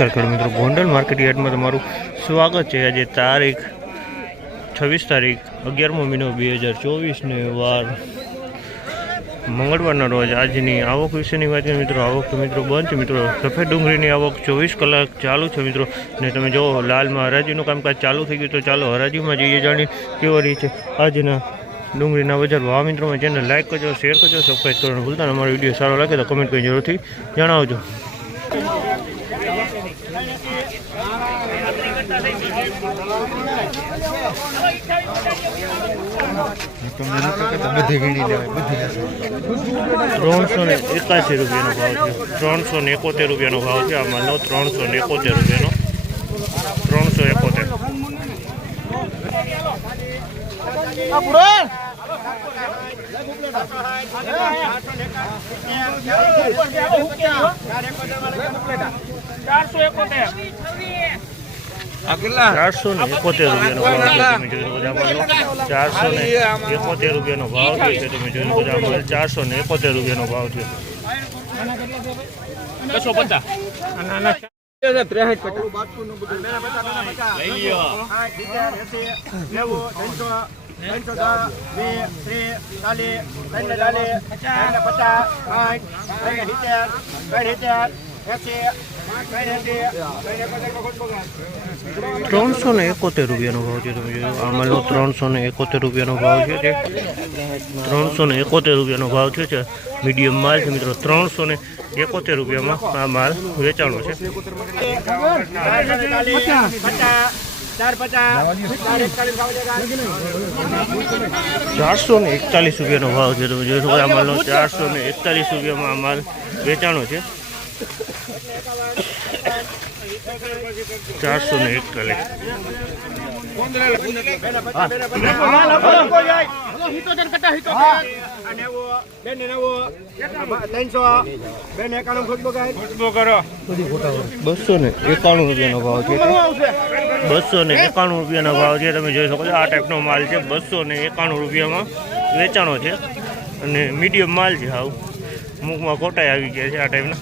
નમસ્કાર ખેડૂત મિત્રો, ગોંડલ માર્કેટ યાર્ડમાં તમારું સ્વાગત છે। આજે તારીખ 26 તારીખ 11મો મહિનો 2024 ને વાર મંગળવારના રોજ આજની આવક વિશેની વાત કરીએ મિત્રો। આવક તો મિત્રો બંધ છે મિત્રો। સફેદ ડુંગળીની આવક 24 કલાક ચાલુ છે મિત્રો। ને તમે જો લાલમાં હરાજીનું કામકાજ ચાલુ થઈ ગયું, તો ચાલો હરાજીમાં જઈએ જાણીએ કેવો રહી છે આજના ડુંગળીના બજાર ભાવ મિત્રોમાં। ચેનલ લાઈક કરજો, શેર કરજો, સબસ્ક્રાઈબ કરવાનું ભૂલતા નહીં। અમારો વિડીયો સારો લાગે તો કમેન્ટ કરી જરૂરથી જણાવજો। ₹381 ભાવ છે। 371 રૂપિયાનો ભાવ છે। આ માલનો 371 રૂપિયાનો 371। ₹471 ભાવ છે। તમે જોઈ શકો છો આ માલ 471 રૂપિયાનો ભાવ છે। 371 રૂપિયાનો ભાવ છે। તમે જોયું આ માલનો 371 રૂપિયાનો ભાવ છે। 371 રૂપિયાનો ભાવ છે। મીડિયમ માલ છે મિત્રો। 371 રૂપિયામાં આ માલ વેચાણો છે। 441 રૂપિયાનો ભાવ છે। તમે જોઈ શકો આ માલનો 441 રૂપિયામાં આ માલ વેચાણો છે। 441। ₹291 રૂપિયાનો ભાવ છે। 291 રૂપિયાનો ભાવ છે। તમે જોઈ શકો છો આ ટાઈપનો માલ છે। 291 રૂપિયામાં વેચાણો છે અને મીડિયમ માલ છે। હાવ મુખમાં કોટાઈ આવી ગયા છે આ ટાઈપના।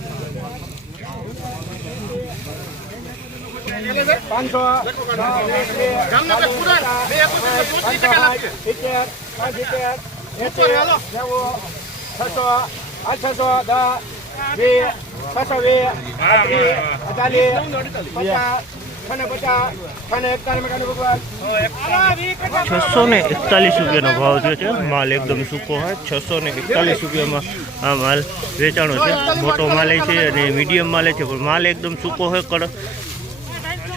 641 રૂપિયાનો ભાવ છે। માલ એકદમ સૂકો હોય। 641 રૂપિયામાં આ માલ વેચાણો છે। મોટો માલ છે અને મીડિયમ માલ છે, પણ માલ એકદમ સૂકો હોય કડક।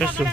600।